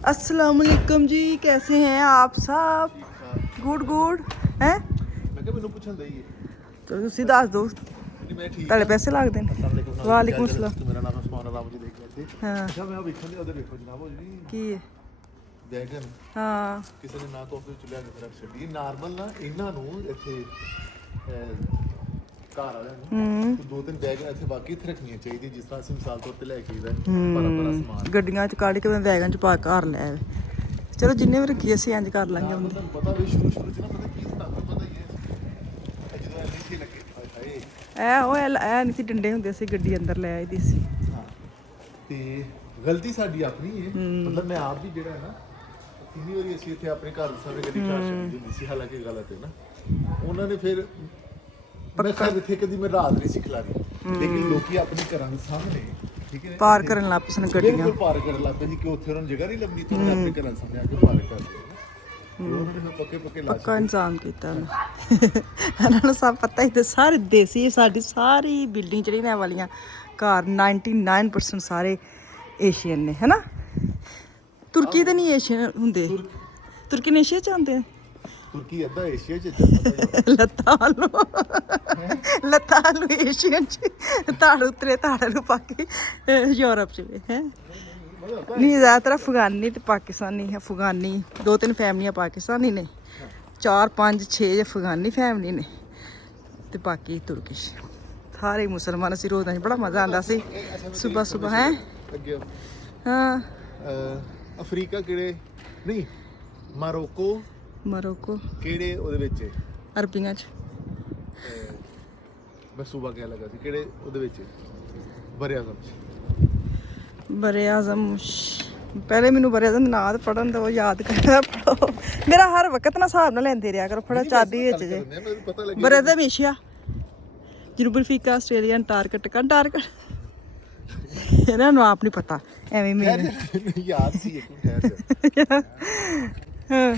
अस्सलाम वालेकुम जी, कैसे हैं आप सब? गुड गुड हैं। मैं क्या मैंने पूछन दई तो तुसी दस दो नहीं मैं ठीक ਤੁਹਾਡੇ है पैसे लगते हैं। वालेकुम अस्सलाम। मेरा नाम उस्मान राम जी देख लेते हाँ अच्छा मैं ਵੇਖਣ ਦੇ ਉਹਦੇ ਵੇਖੋ ਜਨਾਬ ਉਹ ਜਿਹੜੀ की है? ਵੈਗਨ हाँ ਕਿਸੇ ਨੇ ਨਾ ਕਾਫੀ ਚੁੱਲਿਆ ਕੇ ਰੱਖ ਛੱਡੀ ਨਾਰਮਲ ਨਾ ਇਹਨਾਂ ਨੂੰ ਇੱਥੇ ਘਰ ਵਾਲਿਆਂ ਨੂੰ ਦੋ ਤਿੰਨ ਵੈਗਨ ਇੱਥੇ ਬਾਕੀ ਇੱਥੇ ਰੱਖਣੀਆਂ ਚਾਹੀਦੀਆਂ ਜਿਸ ਤਰ੍ਹਾਂ ਅਸੀਂ ਮਿਸਾਲ ਤੌਰ ਤੇ ਲੈ ਕੇ ਆਈਦਾ ਬੜਾ ਬੜਾ ਸਮਾਨ ਗੱਡੀਆਂ ਚ ਕੱਢ ਕੇ ਮੈਂ ਵੈਗਨ ਚ ਪਾ ਕੇ ਘਰ ਲੈ ਆਵੇ। ਚਲੋ ਜਿੰਨੇ ਵੀ ਰੱਖੀ ਅਸੀਂ ਇੰਜ ਕਰ ਲਾਂਗੇ ਹੁਣ। ਤੁਹਾਨੂੰ ਪਤਾ ਵੀ ਸ਼ੁਰੂ ਚ ਨਾ ਪਤਾ ਕੀ ਤੁਹਾਨੂੰ ਪਤਾ ਹੀ ਹੈ ਇਹ ਜਦੋਂ ਇੱਥੇ ਲੱਗੇ ਹਾਏ ਇਹ ਨਹੀਂ ਸੀ ਡੰਡੇ ਹੁੰਦੇ ਸੀ ਗੱਡੀ ਅੰਦਰ ਲੈ ਆਈਦੀ ਸੀ। ਹਾਂ ਤੇ ਗਲਤੀ ਸਾਡੀ ਆਪਣੀ ਹੈ ਮਤਲਬ ਮੈਂ ਆਪ ਵੀ ਜਿਹੜਾ ਹੈ ਨਾ ਕਿੰਨੀ ਵਾਰੀ ਅਸੀਂ ਇੱਥੇ ਆਪਣੇ ਘਰ ਦੇ ਸਾਹਮਣੇ ਗੱਡੀ ਖੜਾ ਛੱਡੀ ਹੁੰਦੀ ਸੀ ਹਾਲਾਂਕਿ ਗਲਤ ਹੈ ਨਾ ਉਹਨਾਂ ਨੇ ਫਿਰ ਮੈਂ ਖੈਰ ਇੱਥੇ ਕਦੀ ਮੈਂ ਰਾਤ ਨਹੀਂ ਸਿਖਲਾ ਰਹੀ ਲੇਕਿਨ ਲੋਕੀ ਆਪਣੇ ਘਰਾਂ ਦੇ ਸਾਹਮਣੇ ਠੀਕ ਹੈ ਪਾਰ ਕਰਨ ਲੱਗ ਪਏ ਸਨ ਗੱਡੀਆਂ। ਬਿਲਕੁਲ ਪਾਰ ਕਰਨ ਲੱਗ ਪਏ ਸੀ ਕਿ ਉੱਥੇ ਉਹਨਾਂ ਨੂੰ ਜਗ੍ਹਾ ਨਹੀਂ ਲੱਭਣੀ ਤਾਂ ਉਹਨੇ ਆਪਣੇ ਘਰਾਂ ਦੇ ਸਾਹਮਣੇ ਆ ਕੇ ਪਾਰ ਕਰ ਲਿਆ ਉਹਨਾਂ ਨੇ ਪੱਕੇ ਪੱਕੇ ਲਾ ਪੱਕਾ ਇੰਤਜ਼ਾਮ ਕੀਤਾ ਉਹਨੇ। ਇਹਨਾਂ ਨੂੰ ਸਭ ਪਤਾ ਹੀ ਤੇ ਸਾਰੇ ਦੇਸੀ ਸਾਡੀ ਸਾਰੀ ਬਿਲਡਿੰਗ ਜਿਹੜੀ ਨੇ ਵਾਲੀਆਂ ਘਰ 99% ਸਾਰੇ ਏਸ਼ੀਅਨ ਨੇ ਹੈਨਾ। ਤੁਰਕੀ ਤੇ ਨਹੀਂ ਏਸ਼ੀਅਨ ਹੁੰਦੇ, ਤੁਰਕੀ ਨੇ ਏਸ਼ੀਆ ਚ ਆਉਂਦੇ ਆ। ਤੁਰਕੀ ਅੱਧਾ ਏਸ਼ੀਆ ਚ ਚੱਲਦਾ ਲੱਤਾਂ ਨੂੰ ਏਸ਼ੀਅਨ ਚ ਧੜ ਉਤਰੇ ਧੜ ਨੂੰ ਪਾ ਕੇ ਯੂਰਪ ਚ ਹੈ ਨਹੀਂ। ਜ਼ਿਆਦਾਤਰ ਅਫਗਾਨੀ ਤੇ ਪਾਕਿਸਤਾਨੀ ਹੈ। ਅਫਗਾਨੀ 2-3 ਫੈਮਲੀਆਂ ਪਾਕਿਸਤਾਨੀ ਨੇ, 4-5-6 ਅਫਗਾਨੀ ਫੈਮਲੀ ਨੇ ਤੇ ਬਾਕੀ ਤੁਰਕਿਸ਼ ਸਾਰੇ ਮੁਸਲਮਾਨ। ਅਸੀਂ ਰੋਜ਼ਾਂ 'ਚ ਬੜਾ ਮਜ਼ਾ ਆਉਂਦਾ ਸੀ ਸੁਬਹ ਸੁਬਹ ਹੈ। ਅੱਗੇ ਹਾਂ ਅਫਰੀਕਾ ਕਿਹੜੇ ਨਹੀਂ ਮਾਰੋਕੋ ਕਿਹੜੇ ਉਹਦੇ ਵਿੱਚ ਅਰਬੀਆਂ 'ਚ ਮੈਂ ਸੂਬਾ ਕਹਿ ਲੱਗਾ ਸੀ ਕਿਹੜੇ ਉਹਦੇ ਵਿੱਚ ਬਰੇ ਆਜ਼ਮ ਪਹਿਲੇ ਮੈਨੂੰ ਬਰੇ ਆਜ਼ਮ ਨਾਦ ਪੜਨ ਦਾ ਉਹ ਯਾਦ ਕਰਨਾ ਪੜੋ। ਮੇਰਾ ਹਰ ਵਕਤ ਨਾ ਹਿਸਾਬ ਨਾਲ ਲੈਂਦੇ ਰਿਹਾ ਕਰੋ ਫੜਾ ਚਾਦੀ ਵਿੱਚ ਜੇ ਬਰੇ ਆਜ਼ਮ ਏਸ਼ੀਆ ਜਨੂਬੀ ਅਫਰੀਕਾ ਆਸਟ੍ਰੇਲੀਆ ਅੰਟਾਰਕਟਿਕਾ ਇਹਨਾਂ ਨੂੰ ਆਪ ਨਹੀਂ ਪਤਾ ਐਵੇਂ ਮੈਨੂੰ ਯਾਦ ਸੀ ਇੱਕ ਠਹਿਰ ਹਾਂ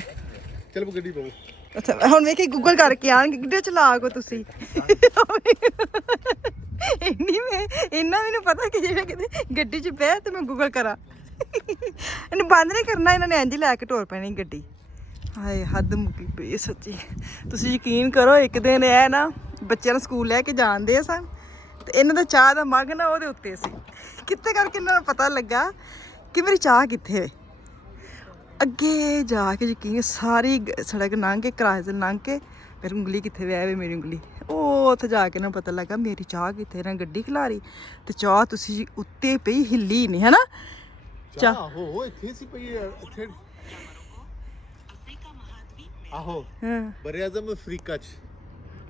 ਚਲ ਗੱਡੀ ਪਾਓ। ਅੱਛਾ ਹੁਣ ਵੇਖੀ ਗੂਗਲ ਕਰਕੇ ਆਣਗੇ ਕਿੱਡੇ ਚਲਾਕ ਹੋ ਤੁਸੀਂ। ਇੰਨਾ ਮੈਨੂੰ ਪਤਾ ਕਿ ਜਿਹੜਾ ਕਿਤੇ ਗੱਡੀ 'ਚ ਬਹਿ ਤੇ ਮੈਂ ਗੂਗਲ ਕਰਾਂ। ਇਹਨੂੰ ਬੰਦ ਨਹੀਂ ਕਰਨਾ, ਇਹਨਾਂ ਨੇ ਇੰਝ ਲੈ ਕੇ ਢੋਰ ਪੈਣੀ ਗੱਡੀ। ਹਾਏ ਹੱਦ ਮੁੱਕੀ ਪਈ ਸੱਚੀ। ਤੁਸੀਂ ਯਕੀਨ ਕਰੋ ਇੱਕ ਦਿਨ ਇਹ ਨਾ ਬੱਚਿਆਂ ਨੂੰ ਸਕੂਲ ਲੈ ਕੇ ਜਾਂਦੇ ਆ ਸਨ ਤੇ ਇਹਨਾਂ ਦਾ ਚਾਹ ਦਾ ਮੱਗ ਨਾ ਉਹਦੇ ਉੱਤੇ ਸੀ। ਕਿੱਥੇ ਕਰਕੇ ਇਹਨਾਂ ਨੂੰ ਪਤਾ ਲੱਗਾ ਕਿ ਮੇਰੀ ਚਾਹ ਕਿੱਥੇ ਹੈ। ਅੱਗੇ ਜਾ ਕੇ ਯਕੀਨ ਸਾਰੀ ਸੜਕ ਲੰਘ ਕੇ ਕਿਰਾਏ ਤੇ ਲੰਘ ਕੇ ਮੇਰੀ ਉਂਗਲੀ ਕਿੱਥੇ ਵਿਆਹ ਵੇ ਮੇਰੀ ਉਂਗਲੀ ਉਹ ਉੱਥੇ ਜਾ ਕੇ ਨਾ ਪਤਾ ਲੱਗਾ ਮੇਰੀ ਚਾਹ ਕਿੱਥੇ ਨਾ ਗੱਡੀ ਖਿਲਾਰੀ ਤੇ ਚਾਹ ਤੁਸੀਂ ਉੱਤੇ ਪਈ ਹਿੱਲੀ ਨਹੀਂ ਹੈ ਨਾ ਚਾਹ ਹੋ ਇੱਥੇ ਸੀ ਪਈ ਇੱਥੇ ਆਹੋ ਹਾਂ ਬਰੇ ਆਜ਼ਮ ਅਫਰੀਕਾ ਚ।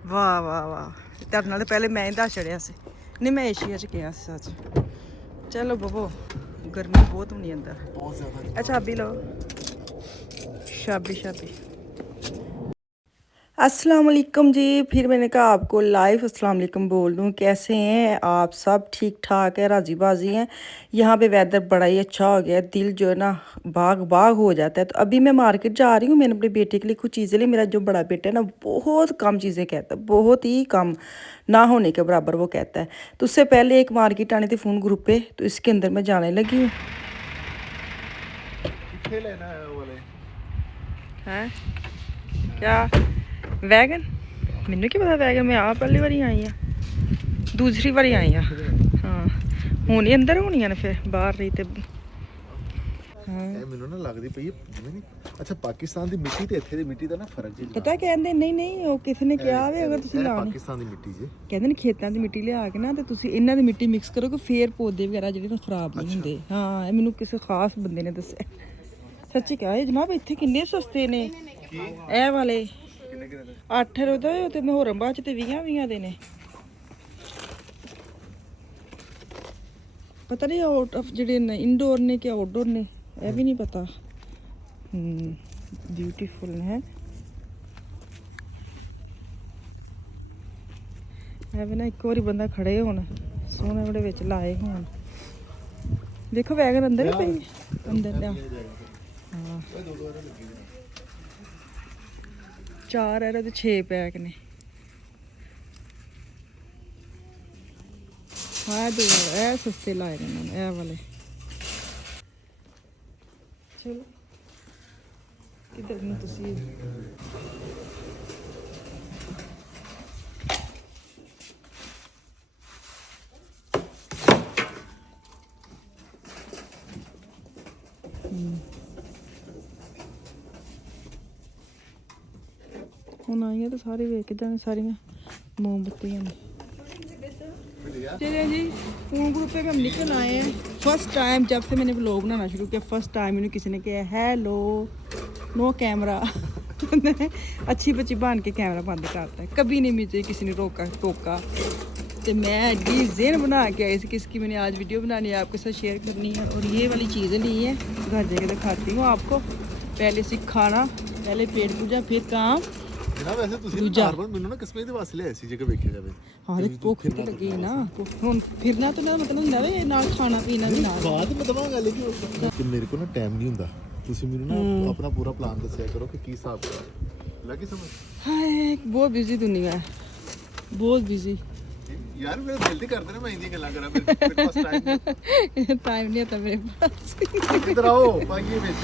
ਵਾਹ ਵਾਹ ਵਾਹ ਤੁਹਾਡੇ ਨਾਲ ਪਹਿਲੇ ਮੈਂ ਹੀ ਦੱਸ ਛੜਿਆ ਸੀ। ਨਹੀਂ ਮੈਂ ਏਸ਼ੀਆ ਚ ਗਿਆ ਸੀ ਸੱਚ। ਚਲੋ ਬਬੋ गर्मी बहुत होनी अंदर। बहुत ज्यादा। अच्छा अभी लो शाबी अस्सलाम वालेकुम जी। फिर मैंने कहा आपको लाइव अस्सलाम वालेकुम बोल दूँ। कैसे हैं आप सब? ठीक ठाक है, राजी बाजी हैं। यहाँ पे वेदर बड़ा ही अच्छा हो गया, दिल जो है ना बाग हो जाता है। तो अभी मैं मार्केट जा रही हूँ। मैंने अपने बेटे के लिए कुछ चीज़ें ली। मेरा जो बड़ा बेटा है ना बहुत कम चीज़ें कहता है, बहुत ही कम, ना होने के बराबर वो कहता है। तो उससे पहले एक मार्केट आनी थी फ़ोन ग्रुप पे, तो इसके अंदर मैं जाने लगी हूँ। क्या वैगन मैनू की पता वैगन मैं आप पहली बारी आई हाँ, दूसरी बारी आई हाँ। हाँ होनी अंदर होनी ने फिर बाहर रही ते ਮੈਨੂੰ ਨਾ ਲੱਗਦੀ ਪਈ ਹੈ ਅੱਛਾ ਪਾਕਿਸਤਾਨ ਦੀ ਮਿੱਟੀ ਤੇ ਇੱਥੇ ਦੀ ਮਿੱਟੀ ਦਾ ਨਾ ਫਰਕ ਜੀ ਪਤਾ ਕਹਿੰਦੇ ਨਹੀਂ ਉਹ ਕਿਸੇ ਨੇ ਕਿਹਾ ਵੇ ਅਗਰ ਤੁਸੀਂ ਲਾਣੀ ਪਾਕਿਸਤਾਨ ਦੀ ਮਿੱਟੀ ਜੇ ਕਹਿੰਦੇ ਨੇ ਖੇਤਾਂ ਦੀ ਮਿੱਟੀ ਲਿਆ ਕੇ ਨਾ ਤੇ ਤੁਸੀਂ ਇਹਨਾਂ ਦੀ ਮਿੱਟੀ ਮਿਕਸ ਕਰੋ ਕਿ ਫੇਰ ਪੌਦੇ ਵਗੈਰਾ ਜਿਹੜੇ ਨਾ ਖਰਾਬ ਨਹੀਂ ਹੁੰਦੇ। ਹਾਂ ਇਹ ਮੈਨੂੰ ਕਿਸੇ ਖਾਸ ਬੰਦੇ ਨੇ ਦੱਸਿਆ। ਸੱਚੀ ਕਹਾਂ ਇਹ ਜਨਾਬ ਇੱਥੇ ਕਿੰਨੇ ਸਸਤੇ ਨੇ ਇਹ ਵਾਲੇ 8 ਰੁਪਏ ਤੇ ਮਹੋਰਮ ਬਾਅਦ ਤੇ 20 ਦੇ ਨੇ। ਪਤਾ ਨਹੀਂ ਆਊਟ ਆਫ ਜਿਹੜੇ ਨੇ ਇਨਡੋਰ ਨੇ ਕਿ ਆਊਟਡੋਰ ਨੇ ਇਹ ਵੀ ਨਹੀਂ ਪਤਾ। ਬਿਊਟੀਫੁਲ ਹੈ ਇਹ ਵੀ ਨਾ ਇੱਕ ਵਾਰੀ ਬੰਦਾ ਖੜੇ ਹੋਣ ਸੋਹਣੇ ਬੜੇ ਵਿੱਚ ਲਾਏ ਹੋਣ। ਦੇਖੋ ਵੈਗਨ ਅੰਦਰ ਹੀ ਪਈ ਅੰਦਰ ਲਿਆ। ਹਾਂ 4 ਇਹਦੇ ਤੇ 6 ਪੈਕ ਨੇ। ਹਾਂ ਇਹ ਸਸਤੇ ਲਾਏ ਨੇ ਇਹਨਾਂ ਨੇ ਇਹ ਵਾਲੇ ਚਲੋ ਕਿੱਧਰ ਨੂੰ ਤੁਸੀਂ ਹੁਣ ਆਈਆਂ ਤਾਂ ਸਾਰੇ ਵੇਖ ਜਾਣੇ ਸਾਰੀਆਂ मोमबत्तियाँ चलिए जी फोन ग्रुप पे हम निकल आए हैं। फर्स्ट टाइम जब से मैंने व्लॉग बनाना शुरू किया फर्स्ट टाइम मैंने किसी ने कहा हेलो नो कैमरा अच्छी बच्ची बन के कैमरा बंद करता है। कभी नहीं मुझे किसी ने रोका टोका। तो मैं एडी जेन बना के आई थी किसकी मैंने आज वीडियो बनानी है आपके साथ शेयर करनी है। और ये वाली चीज़ें ली है घर जाके दिखाती हूँ आपको। पहले खाना पहले पेट पूजा फिर काम ਨਾ ਵੈਸੇ ਤੁਸੀਂ ਨਾਰਮਲ ਮੈਨੂੰ ਨਾ ਕਿਸਮੇ ਦੇ ਵਾਸਤੇ ਲਿਆਏ ਸੀ ਜੇ ਕਿ ਵੇਖਿਆ ਜਾਵੇ ਹਾਂ ਦੇਖ ਭੁੱਖ ਤੇ ਲੱਗੀ ਨਾ ਹੁਣ ਫਿਰਨਾ ਤਾਂ ਨਾ ਮਤਲਬ ਹੁੰਦਾ ਵੇ ਨਾਲ ਖਾਣਾ ਪੀਣਾ ਵੀ ਨਾਲ ਬਾਅਦ ਮੈਂ ਦਵਾਂਗਾ ਗੱਲ ਕਿ ਮੇਰੇ ਕੋਲ ਨਾ ਟਾਈਮ ਨਹੀਂ ਹੁੰਦਾ ਤੁਸੀਂ ਮੈਨੂੰ ਨਾ ਆਪਣਾ ਪੂਰਾ ਪਲਾਨ ਦੱਸਿਆ ਕਰੋ ਕਿ ਕੀ ਹਿਸਾਬ ਹੈ ਲੱਗੀ ਸਮਝ ਹਾਏ ਬਹੁਤ ਬਿਜ਼ੀ ਦੁਨੀਆ ਹੈ ਬਹੁਤ ਬਿਜ਼ੀ ਯਾਰ ਮੇਰਾ ਦਿਲ ਤੇ ਕਰਦਾ ਨਾ ਮੈਂ ਇੰਦੀਆਂ ਗੱਲਾਂ ਕਰਾਂ ਮੇਰੇ ਪਾਸ ਟਾਈਮ ਨਹੀਂ ਹੈ ਮੇਰੇ ਪਾਸ ਕਿੱਧਰ ਆਓ ਪਾਈਏ ਵਿੱਚ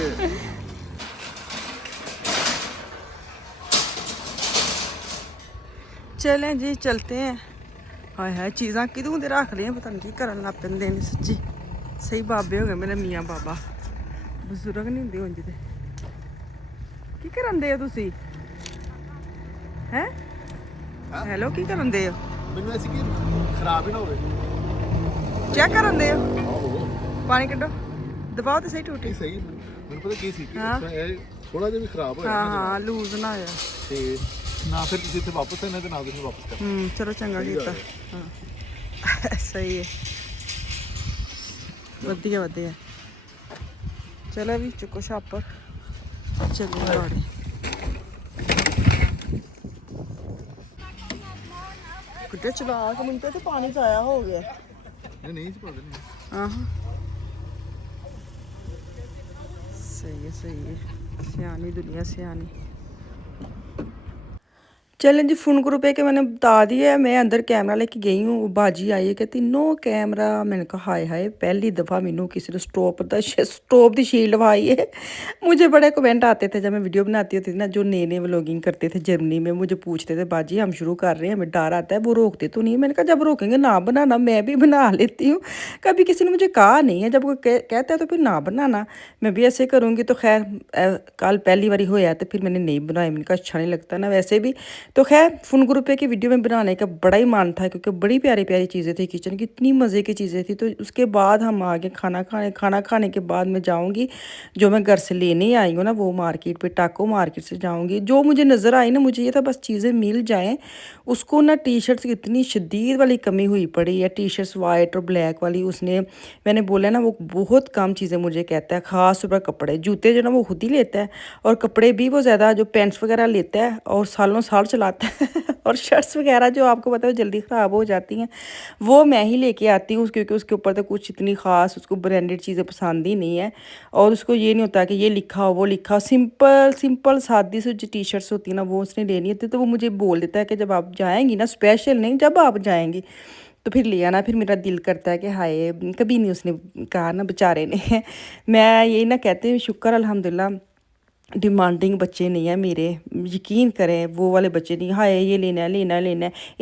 चलें जी चलते हैं। हाय हाय चीज़ा कितों दे रख लिया पता नहीं की करन लग पैंदे ने सच्ची सही बाबे हो गए मेरे मियाँ बाबा बजुर्ग नहीं होंदे उंज ते की करन दे तुसी हैं हेलो की करन दे ਮੈਨੂੰ ਐਸੀ ਕਿ ਖਰਾਬ ਹੀ ਨਾ ਹੋਵੇ ਚੈੱਕ ਕਰਨ ਦੇ ਪਾਣੀ ਕੱਢੋ ਦਬਾਓ ਤੇ ਸਹੀ ਟੂਟੀ ਸਹੀ ਮੈਨੂੰ ਪਤਾ ਕੀ ਸੀ ਕਿ ਇਹ ਥੋੜਾ ਜਿਹਾ ਵੀ ਖਰਾਬ ਹੋਇਆ ਹਾਂ ਲੂਜ਼ ਨਾ ਹੋਇਆ ਤੇ ਨਾ ਫਿਰ ਤੁਸੀਂ ਇੱਥੇ ਵਾਪਸ ਆਣਾ ਤੇ ਨਾ ਤੁਸੀਂ ਵਾਪਸ ਕਰਨਾ ਚਲੋ ਚੰਗਾ ਕੀਤਾ ਹਾਂ ਸਹੀ ਹੈ ਵਧੀਆ ਵਧੀਆ ਚਲੋ ਵੀ ਚੁੱਕੋ ਛਾਪਰ ਚੱਲੋ ਗਾੜੀ ਕਿੱਥੇ ਚਲਾ ਕੇ ਮੈਨੂੰ ਤੇ ਪਾਣੀ ਜਾਇਆ ਹੋ ਗਿਆ ਨਹੀਂ ਚ ਪਾ ਦੇਣੀ ਆਹ ਸਹੀ ਹੈ ਸਿਆਣੀ ਦੁਨੀया सियानी। चलें जी फ़ोन ग्रुप है कि मैंने बता दिया है। मैं अंदर कैमरा लेके गई हूँ बाजी आई है कहती नो कैमरा। मैंने कहा हाय हाय पहली दफ़ा मैनू किसी ने स्टोव की शील्ड लवाई है। मुझे बड़े कमेंट आते थे जब मैं वीडियो बनाती होती थी ना जो नए नए व्लॉगिंग करते थे जर्मनी में मुझे पूछते थे बाजी हम शुरू कर रहे हैं हमें डर आता है वो रोकते तो नहीं। मैंने कहा जब रोकेंगे ना बनाना मैं भी बना लेती हूँ। कभी किसी ने मुझे कहा नहीं है जब कोई कहता है तो फिर ना बनाना मैं भी ऐसे करूँगी। तो खैर कल पहली बारी होया तो फिर मैंने नहीं बनाया मैंने कहा अच्छा नहीं लगता ना वैसे भी। तो खैर फ़ोन ग्रुप की वीडियो में बनाने का बड़ा ही मन था क्योंकि बड़ी प्यारी प्यारी चीज़ें थी किचन की इतनी मज़े की चीज़ें थी। तो उसके बाद हम आगे खाना खाने के बाद मैं जाऊंगी जो मैं घर से लेने आई हूँ ना वो मार्केट पे टाको मार्केट से जाऊंगी। जो मुझे नज़र आई ना मुझे ये था बस चीज़ें मिल जाएँ। उसको ना टी शर्ट्स की इतनी शदीद वाली कमी हुई पड़ी है टी शर्ट्स वाइट और ब्लैक वाली उसने मैंने बोला ना वो बहुत कम चीज़ें मुझे कहता है ख़ास तौर पर कपड़े जूते जो ना वो खुद ही लेता है और कपड़े भी वो ज़्यादा जो पैंट्स वगैरह लेता है और सालों साल चलाता है और शर्ट्स वगैरह जो आपको पता है वो जल्दी ख़राब हो जाती हैं वो मैं ही लेके आती हूँ क्योंकि उसके ऊपर तो कुछ इतनी ख़ास उसको ब्रांडेड चीज़ें पसंद ही नहीं है। और उसको ये नहीं होता कि ये लिखा हो वो लिखा हो सिंपल सादी से जो टी शर्ट्स होती है ना वो उसने लेनी होती है। तो वो मुझे बोल देता है कि जब आप जाएंगी ना स्पेशल नहीं जब आप जाएंगी तो फिर ले आना। फिर मेरा दिल करता है कि हाय कभी नहीं उसने कहा ना बेचारे ने। मैं यही ना कहते हैं शुक्र अल्हम्दुलिल्लाह डिमांडिंग बच्चे नहीं है मेरे यकीन करें वो वाले बच्चे नहीं हाय ये लेना है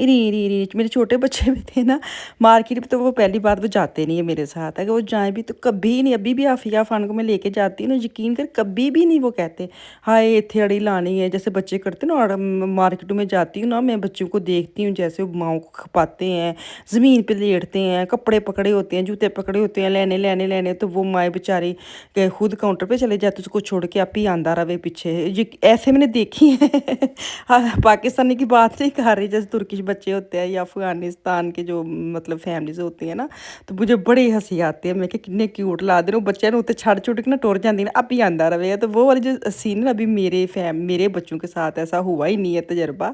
री मेरे छोटे बच्चे भी थे ना मार्केट में तो वो पहली बार वो जाते नहीं है मेरे साथ अगर वो जाए भी तो कभी नहीं अभी भी आफिया फ़ान को मैं लेके जाती हूँ ना यकीन कर कभी भी नहीं वो कहते हाय इतने अड़ी लानी है जैसे बच्चे करते ना और मार्केट में जाती हूँ ना मैं बच्चों को देखती हूँ जैसे वो माओ को खपाते हैं ज़मीन पर लेटते हैं कपड़े पकड़े होते हैं जूते पकड़े होते हैं लेने तो वो माए बेचारी खुद काउंटर पर चले जाते उसको छोड़ के आप ही आंदा रवे पीछे ये ऐसे मैंने देखी है। पाकिस्तानी की बात नहीं कर रही जैसे तुर्किश बच्चे होते हैं या अफगानिस्तान के जो मतलब फैमिलीज होती हैं ना तो मुझे बड़ी हंसी आती है। मैं कि किन्ने क्यूट ला दे बच्चे ने उत्ते छड़ छुड़ के ना टुर जाती ना आप ही आंदा रवे। तो वो वाली जो सीन है अभी मेरे बच्चों के साथ ऐसा हुआ ही नहीं है तजर्बा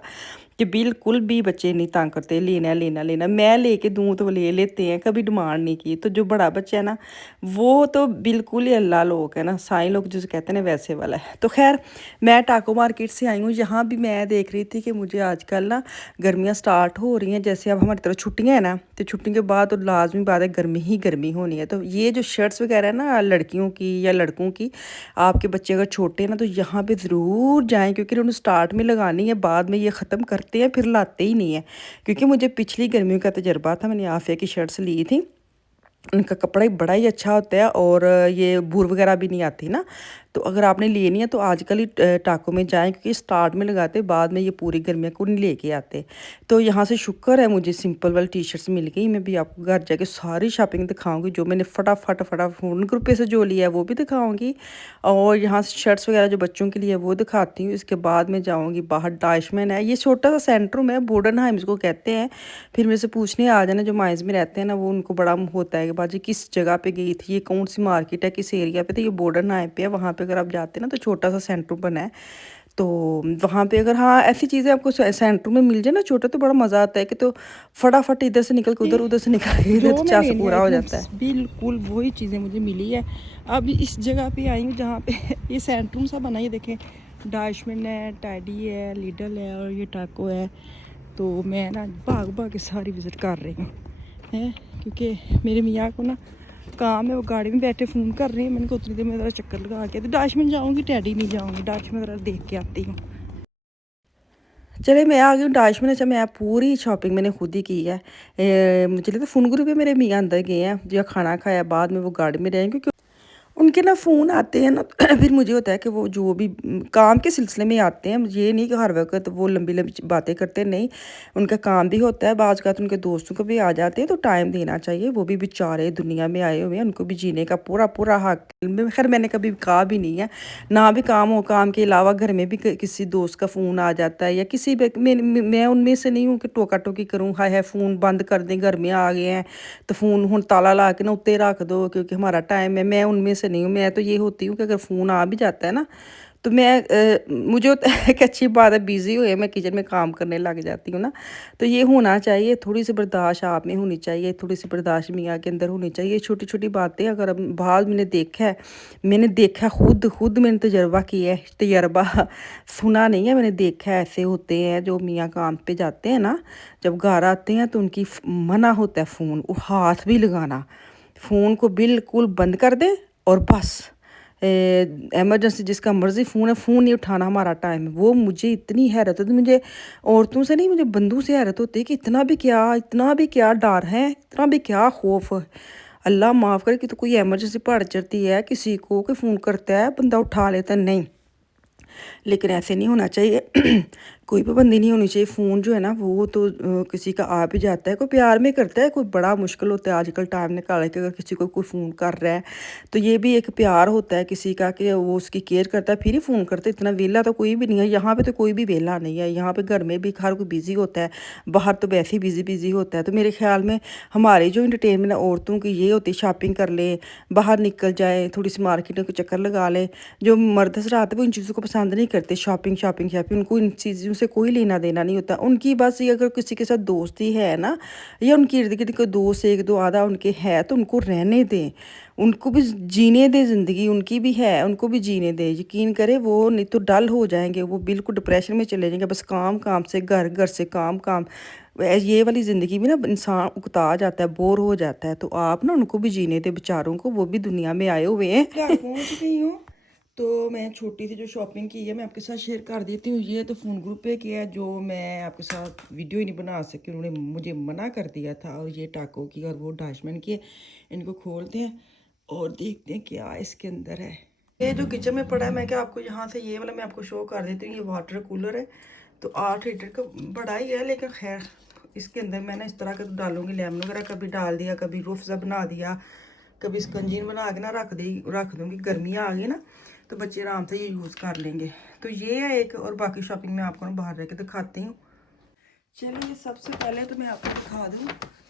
कि बिल्कुल भी बच्चे नहीं तंग करते लेना लेना लेना, मैं लेके दूँ तो ले लेते हैं, कभी डिमांड नहीं की। तो जो बड़ा बच्चा है ना वो तो बिल्कुल ही अल्लाह लोग है ना, साईं लोग जिसे कहते हैं ना वैसे वाला है। तो खैर मैं टाको मार्केट से आई हूँ। यहाँ भी मैं देख रही थी कि मुझे आजकल ना गर्मियाँ स्टार्ट हो रही हैं, जैसे अब हमारी तरफ छुट्टियाँ हैं ना, तो छुट्टियों के बाद तो लाजमी बात है गर्मी ही गर्मी होनी है। तो ये जो शर्ट्स वगैरह है ना लड़कियों की या लड़कों की, आपके बच्चे अगर छोटे हैं ना तो यहाँ पे ज़रूर जाएं, क्योंकि उन्होंने स्टार्ट में लगानी है, बाद में ये ख़त्म करते हैं फिर लाते ही नहीं है। क्योंकि मुझे पिछली गर्मियों का तजर्बा था, मैंने आफिया की शर्ट्स ली थी, उनका कपड़ा ही बड़ा ही अच्छा होता है और ये बूर वगैरह भी नहीं आती ना। तो अगर आपने लेनी है तो आजकल ही टाको में जाएं, क्योंकि स्टार्ट में लगाते बाद में ये पूरी गर्मियाँ को नहीं लेके आते। तो यहाँ से शुक्र है मुझे सिंपल वाली टी शर्ट्स मिल गई। मैं भी आपको घर जाके सारी शॉपिंग दिखाऊंगी, जो मैंने फटाफट फोन ग्रुप पे से जो लिया है वो भी दिखाऊंगी, और यहाँ से शर्ट्स वगैरह जो बच्चों के लिए वो दिखाती हूँ। इसके बाद मैं जाऊँगी बाहर, डाइशमैन है, ये छोटा सा सेंट्रम है, बोर्डनहाइम इसको कहते हैं। फिर मेरे से पूछने आ जाना जो माइंस में रहते हैं ना, वो उनको बड़ा होता है कि बाजी किस जगह पे गई थी, ये कौन सी मार्केट है, किस एरिया पे। तो ये बोर्डनहाइम पे है, वहाँ पे अगर आप जाते हैं ना तो छोटा सा सेंटर बना है। तो वहाँ पे अगर हाँ ऐसी चीज़ें आपको सेंटर में मिल जाए ना छोटा, तो बड़ा मज़ा आता है कि तो फटाफट इधर से निकल के उधर, उधर से निकल के इधर, चास पूरा हो जाता है। बिल्कुल वही चीज़ें मुझे मिली है। अब इस जगह पे आई हूँ जहाँ पे ये सेंट्रूम सा बना है, देखें डाइशमैन है, टैडी है, लिडल है और ये टाको है। तो मैं ना भाग भाग के सारी विज़िट कर रही हूँ हैं, क्योंकि मेरे मियाँ को ना काम है, वो गाड़ी में बैठे फ़ोन कर रही है। मैंने कहा उतनी देर में ज़रा चक्कर लगा के, तो डाइशमैन जाऊँगी, टैडी नहीं जाऊँगी, डाइशमैन ज़रा देख के आती हूँ। चले मैं आ गई हूँ डाइशमैन। अच्छा मैं पूरी शॉपिंग मैंने खुद ही की है। मुझे लगता है फुनगुरु पे मेरे मियाँ अंदर गए हैं, जो खाना खाया बाद में वो गाड़ी में रहेंगे, क्योंकि उनके ना फ़ोन आते हैं ना फिर मुझे होता है कि वो जो भी काम के सिलसिले में आते हैं, ये नहीं कि हर वक्त वो लंबी लंबी बातें करते, नहीं, उनका काम भी होता है, बाज़ का उनके दोस्तों को भी आ जाते हैं, तो टाइम देना चाहिए। वो भी बेचारे दुनिया में आए हुए हैं, उनको भी जीने का पूरा पूरा हक। खैर मैंने कभी कहा भी नहीं है, ना भी काम हो, काम के अलावा घर में भी किसी दोस्त का फ़ोन आ जाता है या किसी मैं उनमें से नहीं हूँ कि टोका टोकी करूँ, हाय हाय फ़ोन बंद कर दें, घर में आ गए हैं तो फ़ोन हुन ताला ला के ना उत्ते रख दो क्योंकि हमारा टाइम है। मैं उनमें से नहीं हूँ। मैं तो ये होती हूँ कि अगर फ़ोन आ भी जाता है ना तो मुझे होता है कि अच्छी बात है, बिज़ी हुए मैं किचन में काम करने लग जाती हूँ ना। तो ये होना चाहिए, थोड़ी सी बर्दाश्त आप में होनी चाहिए, थोड़ी सी बर्दाश्त मियाँ के अंदर होनी चाहिए। छोटी छोटी बातें अगर अब बाद मैंने देखा खुद मैंने तजर्बा किया है, तजर्बा सुना नहीं है, मैंने देखा है। ऐसे होते हैं जो मियाँ काम पे जाते हैं ना, जब घर आते हैं तो उनकी मना होता है फ़ोन हाथ भी लगाना, फ़ोन को बिल्कुल बंद कर दे और बस एमरजेंसी जिसका मर्ज़ी फ़ोन है, फ़ोन नहीं उठाना, हमारा टाइम है। वो मुझे इतनी हैरत होती, मुझे औरतों से नहीं, मुझे बंदों से हैरत होती है कि इतना भी क्या डर है, इतना भी क्या खौफ है। अल्लाह माफ़ करे कि तो कोई एमरजेंसी पड़ जाती है किसी को, कि फ़ोन करता है बंदा उठा लेता है, नहीं, लेकिन ऐसे नहीं होना चाहिए। कोई पाबंदी नहीं होनी चाहिए। फ़ोन जो है ना वो तो किसी का आ भी जाता है, कोई प्यार में करता है, कोई बड़ा मुश्किल होता है आजकल टाइम निकाल के अगर किसी को कोई फ़ोन कर रहा है तो ये भी एक प्यार होता है किसी का कि वो उसकी केयर करता है फिर ही फ़ोन करता है। इतना वेला तो कोई भी नहीं है यहाँ पे, तो कोई भी वेला नहीं है यहाँ पे। घर में भी हर कोई बिज़ी होता है, बाहर तो वैसे ही बिज़ी होता है। तो मेरे ख्याल में हमारी जो इंटरटेनमेंट औरतों की ये होती है, शॉपिंग कर ले, बाहर निकल जाए, थोड़ी सी मार्केट में चक्कर लगा ले। जो मर्द हज़रात है वो इन चीज़ों को पसंद नहीं करते, शॉपिंग शॉपिंग शॉपिंग, उनको इन चीज़ों से कोई लेना देना नहीं होता। उनकी बस ये अगर किसी के साथ दोस्ती है ना, या उनकी इर्द गिर्द कोई दोस्त एक दो आधा उनके है तो उनको रहने दें, उनको भी जीने दें ज़िंदगी, उनकी भी है, उनको भी जीने दें। यकीन करें वो नहीं तो डल हो जाएंगे, वो बिल्कुल डिप्रेशन में चले जाएंगे। बस काम काम से घर, घर से काम काम, ये वाली ज़िंदगी में ना इंसान उकता जाता है, बोर हो जाता है। तो आप ना उनको भी जीने दें बेचारों को, वो भी दुनिया में आए हुए हैं। घर पहुँच गई हूँ, तो मैं छोटी सी जो शॉपिंग की है मैं आपके साथ शेयर कर देती हूँ। ये तो फ़ोन ग्रुप पे किया है, जो मैं आपके साथ वीडियो ही नहीं बना सकी, उन्होंने मुझे मना कर दिया था। और ये टाको की और वो डाशमैन की है, इनको खोलते हैं और देखते हैं क्या इसके अंदर है। ये जो किचन में पड़ा है, मैं क्या आपको यहाँ से ये वाला मैं आपको शो कर देती हूँ। ये वाटर कूलर है, तो 8 लीटर का बड़ा ही है, लेकिन खैर इसके अंदर मैंने इस तरह का तो डालूंगी, लेमन वगैरह कभी डाल दिया, कभी रूह अफ़ज़ा बना दिया, कभी स्कंजीन बना के ना रख दूँगी। गर्मियाँ आ गई ना तो बच्चे आराम से ये यूज़ कर लेंगे। तो ये है एक, और बाकी शॉपिंग मैं आपको ना बाहर रह के दिखाती हूँ। चलिए सबसे पहले तो मैं आपको दिखा दूँ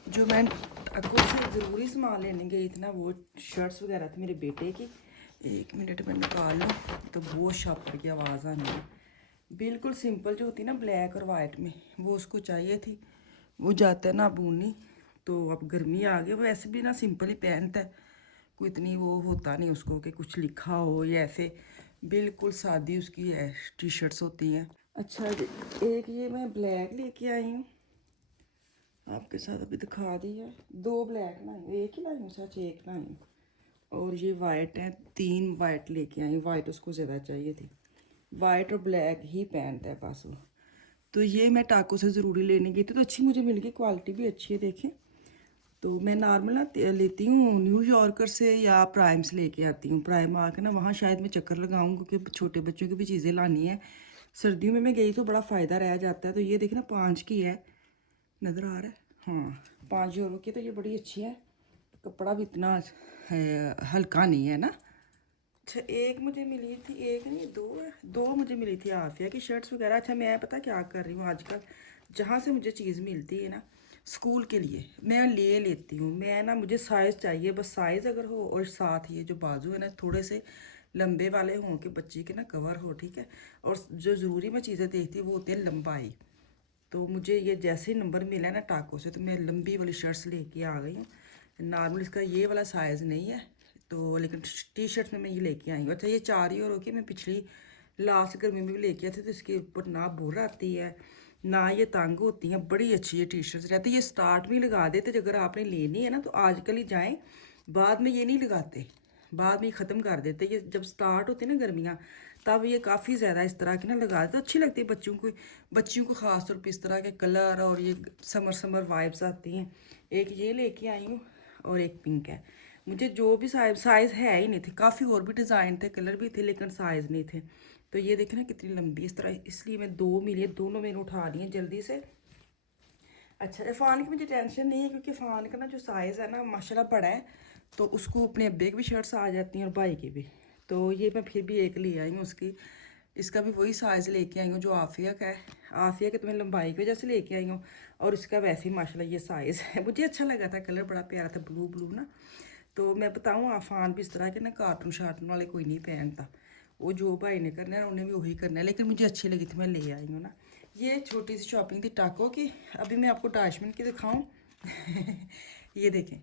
जो मैं अक्सर से ज़रूरी सामान लेने गई थी ना, वो शर्ट्स वगैरह थी मेरे बेटे की। 1 मिनट में निकाल लूँ, तो बहुत शॉपर की आवाज़ आनी है। बिल्कुल सिंपल जो होती है ना ब्लैक और वाइट में, वो उसको चाहिए थी। वो जाता है ना अब ऊनी, तो अब गर्मी आ गई। वो ऐसे भी ना सिंपल ही पहनता है, कोई इतनी वो होता नहीं उसको कि कुछ लिखा हो या ऐसे। बिल्कुल सादी उसकी है टी शर्ट्स होती हैं। अच्छा जी, एक ये मैं ब्लैक लेके आई हूँ, आपके साथ अभी दिखा दी है। 2 ब्लैक लाई हूँ, एक ही लाई हूँ, सच एक लाई हूँ। और ये वाइट है, 3 वाइट लेके आई। वाइट उसको ज़्यादा चाहिए थी, वाइट और ब्लैक ही पहनता है बस वो। तो ये मैं टाको से ज़रूरी लेने गई थी, तो अच्छी मुझे मिल गई, क्वालिटी भी अच्छी है देखें। तो मैं नॉर्मल ना लेती हूँ न्यू यॉर्कर से या प्राइम से लेके आती हूँ। प्राइम आके ना वहाँ शायद मैं चक्कर लगाऊँ, क्योंकि छोटे बच्चों की भी चीज़ें लानी है। सर्दियों में मैं गई तो बड़ा फ़ायदा रह जाता है। तो ये देखना 5 की है, नज़र आ रहा है, हाँ 5 यूरो की। तो ये बड़ी अच्छी है, कपड़ा भी इतना हल्का नहीं है ना। अच्छा एक मुझे मिली थी, एक नहीं 2 है, 2 मुझे मिली थी आफिया की शर्ट्स वगैरह। अच्छा मैं पता क्या कर रही हूँ आजकल, जहाँ से मुझे चीज़ मिलती है ना स्कूल के लिए, मैं ले लेती हूँ। मैं ना मुझे साइज़ चाहिए, बस साइज़ अगर हो, और साथ ये जो बाजू है ना थोड़े से लंबे वाले हों कि बच्चे के ना कवर हो, ठीक है। और जो ज़रूरी मैं चीज़ें देखती हूँ वो होती है लंबाई। तो मुझे ये जैसे ही नंबर मिला ना टाको से, तो मैं लंबी वाली शर्ट्स लेके आ गई हूँ। नॉर्मल इसका ये वाला साइज़ नहीं है, तो लेकिन टी शर्ट्स में मैं ये लेके आई हूँ। अच्छा ये 4 यूरो की मैं पिछली लास्ट गर्मी में भी लेके आई थी, तो इसके ऊपर ना बुर आती है ना ये तंग होती हैं। बड़ी अच्छी ये टी शर्ट्स रहती है। ये स्टार्ट में लगा देते, अगर आपने लेनी है ना तो आजकल ही जाएँ, बाद में ये नहीं लगाते, बाद में ही ख़त्म कर देते। ये जब स्टार्ट होती है ना गर्मियाँ, तब ये काफ़ी ज़्यादा इस तरह की ना लगा देते, अच्छी लगती है बच्चियों को ख़ास तौर पे इस तरह के कलर और ये समर समर वाइब्स आती हैं। एक ये लेके आई हूँ और एक पिंक है। मुझे जो भी साइज़ है ही नहीं थे, काफ़ी और भी डिज़ाइन थे, कलर भी थे, लेकिन साइज़ नहीं थे। तो ये देखें ना कितनी लंबी इस तरह, इसलिए मैं 2 मिली है, दोनों मैंने उठा ली हैं जल्दी से। अच्छा इरफान की मुझे टेंशन नहीं है, क्योंकि इरफान का ना जो साइज़ है ना माशाल्लाह बड़ा है, तो उसको अपने अब्बे की भी शर्ट्स आ जाती हैं और भाई की भी। तो ये मैं फिर भी एक ले आई हूँ उसकी, इसका भी वही साइज़ लेके आई हूँ जो आफिया का है। आफिया के तो मैं लंबाई की वजह से लेके आई हूँ, और इसका वैसे ही माशाल्लाह ये साइज़ है। मुझे अच्छा लगा था, कलर बड़ा प्यारा था, ब्लू ब्लू ना। तो मैं बताऊँ आफान भी इस तरह के ना कार्टून शार्टून वाले कोई नहीं पहनता, वो जो भाई ने करना है उन्हें भी वही करना है, लेकिन मुझे अच्छी लगी थी, मैं ले आई हूँ ना। ये छोटी सी शॉपिंग थी टाको की। अभी मैं आपको डैशमिन की दिखाऊं। ये देखें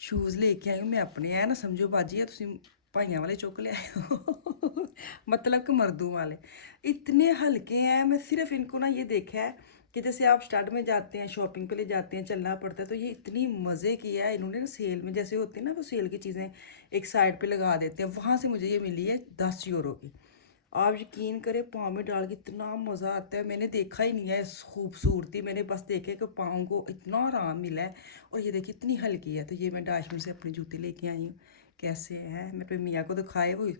शूज़ लेके आई हूँ मैं अपने, है ना समझो बाजी है तुम भाइयों वाले चुक ले आए हो। मतलब कि मर्दों वाले इतने हल्के हैं। मैं सिर्फ इनको ना ये देखा है कि जैसे आप स्टड में जाते हैं, शॉपिंग के लिए जाते हैं, चलना पड़ता है, तो ये इतनी मज़े किया है इन्होंने ना सेल में, जैसे होती है ना वो सेल की चीज़ें एक साइड पे लगा देते हैं, वहाँ से मुझे ये मिली है 10 यूरो की। आप यकीन करें पाँव में डाल के इतना मज़ा आता है, मैंने देखा ही नहीं है इस खूबसूरती, मैंने बस देखे कि पाँव को इतना आराम मिला है। और ये देखिए इतनी हल्की है। तो ये मैं डैशमिन से अपने जूते लेके आई हूँ। कैसे हैं मैं अपने मियाँ को दिखाए, वो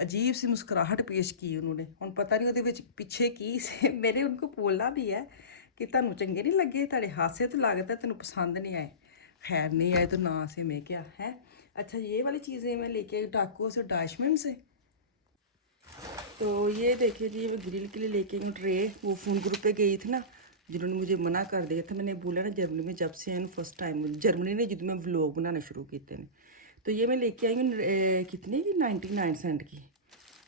अजीब सी मुस्कुराहट पेश की उन्होंने, ਹੁਣ पता नहीं ਉਹਦੇ ਵਿੱਚ ਪਿੱਛੇ ਕੀ ਸੀ। मैंने उनको बोला भी है कि ਤੁਹਾਨੂੰ चंगे नहीं लगे, ਤੁਹਾਡੇ हासे तो लगता है ਤੈਨੂੰ पसंद नहीं आए। खैर नहीं आए तो ना से मैं क्या है। अच्छा ये वाली चीज़ें मैं लेके आई टाको से, डैशमिन से। तो ये देखिए जी, मैं ग्रिल के लिए लेके आई ट्रे, वो फ़ोन ग्रुप पे गई थी ना, जिन्होंने मुझे मना कर दिया था। मैंने बोला ना जर्मनी में जब से आए फर्स्ट टाइम जर्मनी ने जिद में व्लॉग बनाना शुरू किए ने, तो ये मैं लेके आई हूँ कितने की 99 सेंट की।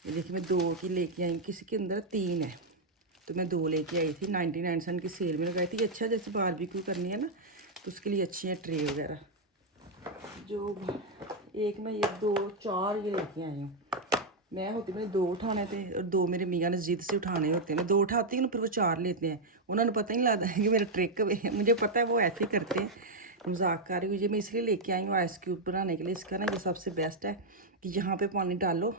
ये देखिए मैं 2 की लेके आई हूँ, किसी के अंदर 3 है, तो मैं 2 लेके आई थी। 99 सेंट की सेल में लगाई थी। अच्छा जैसे बारबेक्यू करनी है ना तो उसके लिए अच्छी है ट्रे वगैरह। जो एक मैं ये 2 4 ये लेके आई हूँ। मैं होती मैंने 2 उठाने थे और 2 मेरे मियाँ ने जिद से उठाने होते हैं। मैं 2 उठाती हूँ फिर वो 4 लेते हैं, उन्होंने पता नहीं लगता है कि मेरा ट्रिक है। मुझे पता है वो ऐसे ही करते हैं, मजाक कर रही हूँ। ये मैं इसलिए लेके आई हूँ आइस क्यूब बनाने के लिए। इसका ना ये सबसे बेस्ट है कि यहाँ पे पानी डालो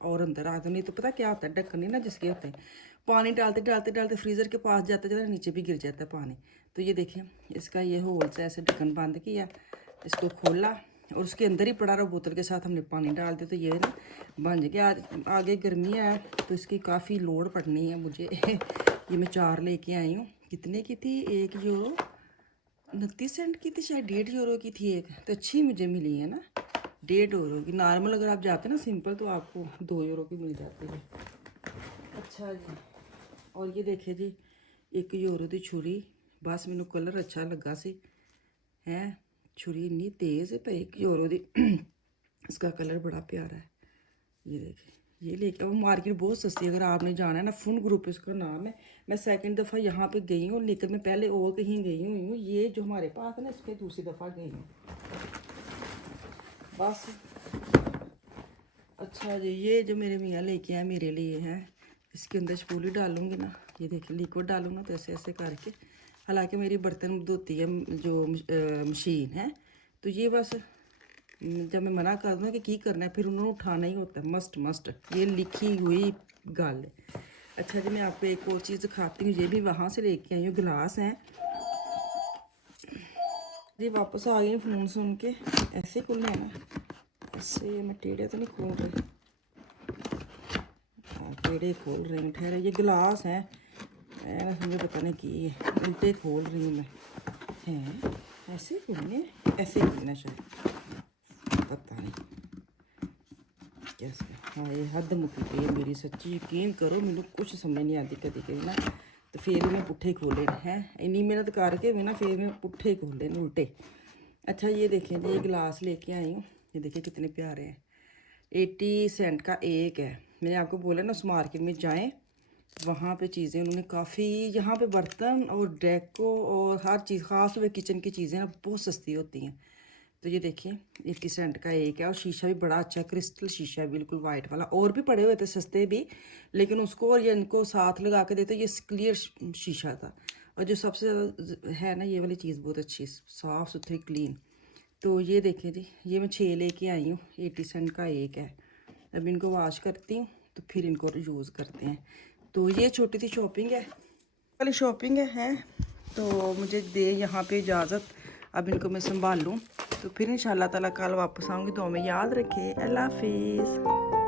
और अंदर आ दो। नहीं तो पता क्या होता है, ढक्कन नहीं ना जिसके होते हैं, पानी डालते डालते डालते फ्रीज़र के पास जाता जाता नीचे भी गिर जाता है पानी। तो ये देखिए इसका ये होल से ऐसे ढक्कन बंद किया, इसको खोला और उसके अंदर ही पड़ा रहा, बोतल के साथ हमने पानी डाल दिया। तो ये ना बन गया। आगे गर्मी है तो इसकी काफ़ी लोड पड़नी है मुझे। ये मैं 4 लेके आई हूँ। कितने की थी? 1 यूरो 29 सेंट की थी शायद, 1.5 यूरो की थी एक। तो अच्छी मुझे मिली है ना, 1.5 यूरो की। नॉर्मल अगर आप जाते हैं ना सिंपल तो आपको 2 यूरो की मिल जाती है। अच्छा जी, और ये देखिए जी 1 यूरो की छुरी, बस मैंने कलर अच्छा लगा सी है। छुरी इन्नी तेज़ है पर 1 यूरो की। इसका कलर बड़ा प्यारा है। ये देखिए ये लेके वो मार्केट बहुत सस्ती है, अगर आपने जाना है ना, फुन ग्रुप इसका नाम है। मैं सेकंड दफ़ा यहाँ पे गई हूँ, लेकिन मैं पहले और कहीं गई हूँ। ये जो हमारे पास है ना, इस पर दूसरी दफ़ा गई हूँ बस। अच्छा जी, ये जो मेरे मियाँ लेके आए मेरे लिए हैं, इसके अंदर स्पूली डालूंगी ना, ये देखिए लिक्विड डालूंगा तो ऐसे ऐसे करके। हालांकि मेरी बर्तन धोती है जो मशीन है, तो ये बस जब मैं मना कर दूँ कि की करना है, फिर उन्होंने उठाना ही होता है, मस्ट मस्ट, ये लिखी हुई गल है। अच्छा जी, मैं आपको एक और चीज़ दिखाती हूँ, ये भी वहाँ से लेके आई हूँ, गिलास हैं जी। वापस आ गई फ़ोन सुन के, ऐसे खुलना है ना, ऐसे। मैं टेढ़े तो नहीं खोल रही, हाँ टेढ़े खोल रही हूँ, ठहरे। ये गिलास हैं, मैं मुझे पता नहीं की है, उल्टे खोल रही हूँ मैं। हैं ऐसे खोलने, ऐसे खोलना शायद, पता नहीं कैसे। हाँ ये हद मुक्की गई है मेरी, सच्ची यकीन करो, मैंने कुछ समझ नहीं आती कभी कभी ना, तो फिर मैं पुट्ठे खोले हैं, इन्नी मेहनत करके मैं ना फिर मैं पुट्ठे खोले न उल्टे। अच्छा ये देखें जी, ये गिलास लेके आई हूँ, ये देखिए कितने प्यारे हैं, 80 सेंट का एक है। मैंने आपको बोला ना, उस मार्केट में जाएं, वहाँ पे चीज़ें उन्होंने काफ़ी, यहाँ पे बर्तन और डेको और हर चीज़, ख़ास तौर किचन की चीज़ें ना बहुत सस्ती होती हैं। तो ये देखिए 80 सेंट का एक है, और शीशा भी बड़ा अच्छा क्रिस्टल शीशा है, बिल्कुल वाइट वाला। और भी पड़े हुए थे सस्ते भी, लेकिन उसको और ये इनको साथ लगा के देते, ये क्लियर शीशा था। और जो सबसे ज़्यादा है ना, ये वाली चीज़ बहुत अच्छी, साफ़ सुथरी क्लीन। तो ये देखें जी, ये मैं 6 लेके आई हूँ, 80 सेंट का एक है। अब इनको वॉश करती हूँ तो फिर इनको यूज़ करते हैं। तो ये छोटी सी शॉपिंग है, वाली शॉपिंग है। तो मुझे दे यहाँ पे इजाज़त, अब इनको मैं संभाल लूँ, तो फिर इंशाल्लाह ताला कल वापस आऊँगी। तो हमें याद रखें, अल्लाह हाफिज़।